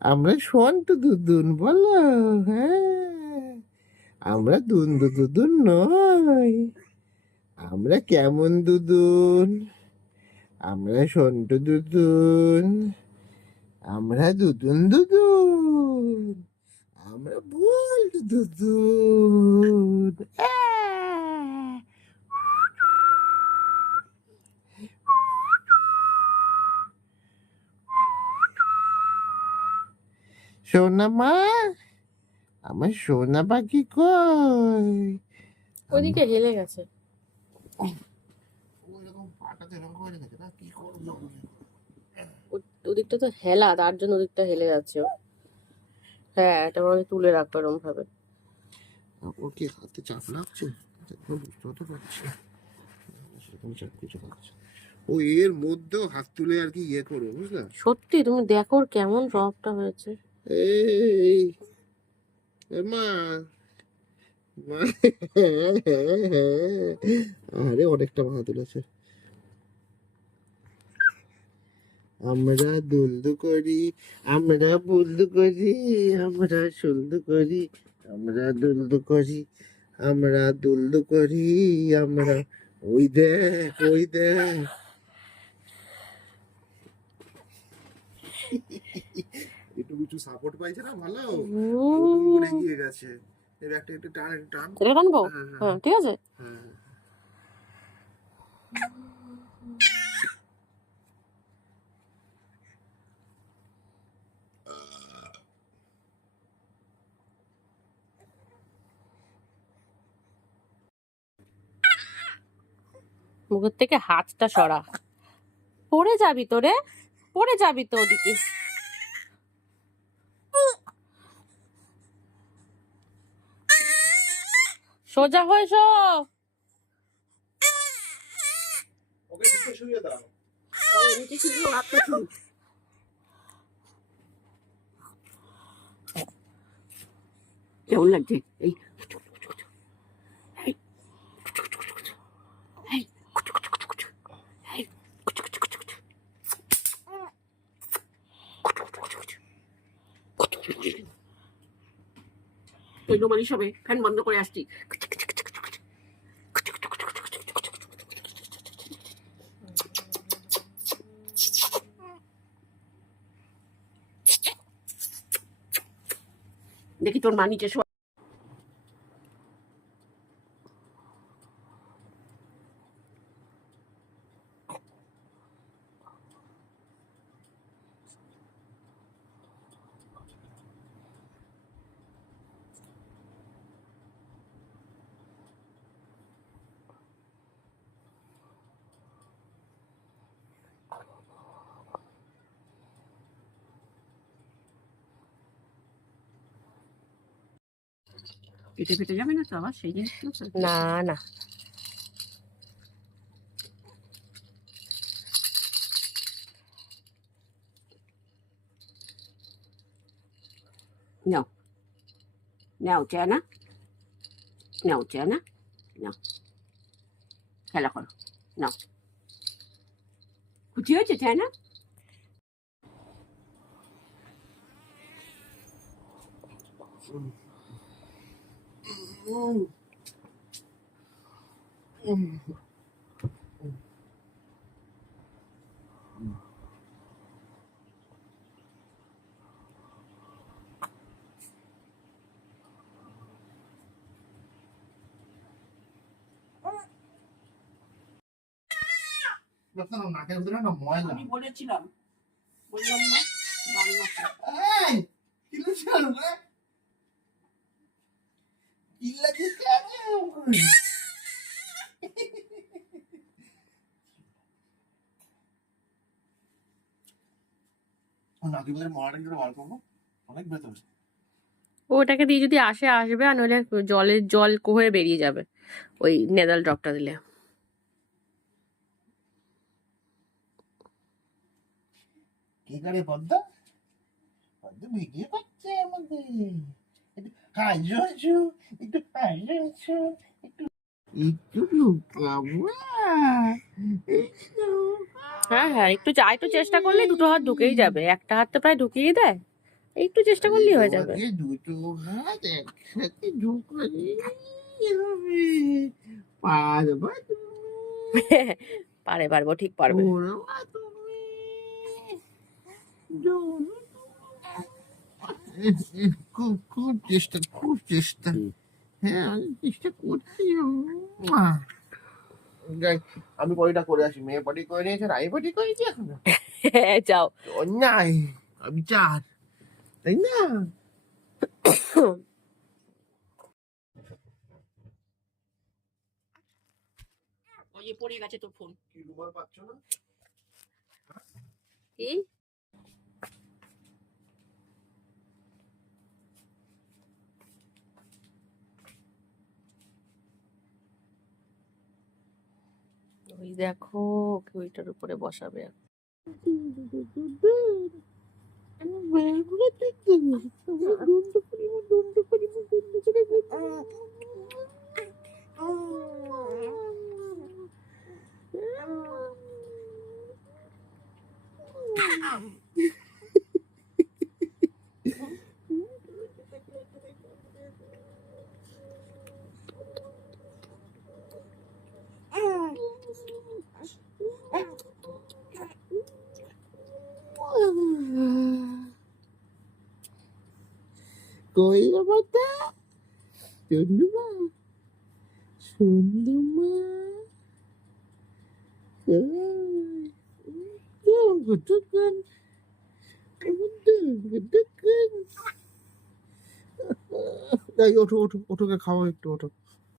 আমরা সন্টু দুদুন বলো। হ্যাঁ, আমরা দুন্দু দুদুন নয়। আমরা কেমন দুদুন? আমরা সন্টু দুদুন। আমরা দুদুন দুদুন। আমরা বলটু দুদুন। সোনা মা, আমার সোনা পাখি কই? ওদিকে হেলে গেছে। ওদিকটা তো হেলা, তার জন্য ওদিকটা হেলে যাচ্ছে। হ্যাঁ, এটা মানে তুলে রাখবো এরকম ভাবে। ওর কি হাতে চাপ লাগছে? বুঝতে তো পারছি সেরকম চাপ কিছু লাগছে। ও এর মধ্যেও হাত তুলে আর কি ইয়ে করো, বুঝলা? সত্যি তুমি দেখো ওর কেমন রবটা হয়েছে। এই মা, মা, আরে অনেকটা মাথা তুলেছে। আমরা দুলদু করি, আমরা বুলদু করি, আমরা সুলদু করি, আমরা দুলদু করি, আমরা দুলদু করি, আমরা। ওই দেখ, ওই দেখ। একটু কিছু সাপোর্ট পাইছে না, ভালো করে এগিয়ে গেছে। এর একটা একটু টান, একটু টান। এটা টানবো? হ্যাঁ, ঠিক আছে। মুখের থেকে হাতটা সরা, পড়ে যাবি তো রে, পড়ে যাবি তো ওদিকে। সোজা হয়ে শো। ওকে নিচে শুইয়ে দাও। নিচে শুয়ে হাতটা ছুঁ। কেমন লাগছে? এই মানুষ হবে, ফ্যান বন্ধ করে আসছি। দেখি তোর মা নিচে শোয়া। কেটে ফেটে যাবে না তো আবার সেই জিনিস? না না, নাও নাও চেনা, নাও চেনা, নাও খেলা করো, নাও। খুশি হয়েছে চেনা? নাকের ভিতরে না ময়লা। আমি বলেছিলাম, বললাম না? এই কি লুচাল রে? কি লাগিস লাগে? নাকের ভিতরে ময়লাটা কি করে বার করবো? অনেক ভেতর। ওটাকে দিয়ে যদি আসে আসবে, আর নইলে জলের জল হয়ে বেরিয়ে যাবে ওই নেদাল ড্রপটা দিলে। কি করে পদ্মা? পদ্মা ভিডিও করছে আমাদের। একটু হাসো, একটু হাসো, একটু একটু লুকাবো। হ্যাঁ হ্যাঁ, একটু চেষ্টা করলে দুটো হাত ঢুকেই যাবে, একটা হাত তো প্রায় ঢুকিয়ে দেয়। একটু চেষ্টা করলেই হয়ে যাবে। তোমাকে দুটো হাত একসাথে ঢোকালে হবে। পারবা তুমি? পারবো, ঠিক পারবে। ওরবা তুমি? দৌড়ো তুমি। খুব খুব চেষ্টা, খুব চেষ্টা। হ্যাঁ, আমি চেষ্টা করছি। যাই, আমি পটিটা করে আসি। মেয়ে পটি করে নিয়েছে, আর আমি পটি করেছি এখন। হ্যাঁ, যাও। অন্যায়, অবিচার, তাই না? ওই যে পড়ে গেছে তোর ফোন। কি রুমাল পাচ্ছ না? কি? ওই দেখো, ওকে ওইটার উপরে বসাবে। কই রে বাতা? চন্দুমা, চন্দুমা, গুটুকুন, গুটুকুন। এই ওঠো ওঠো, ওঠোকে খাওয়া একটু, ওঠো।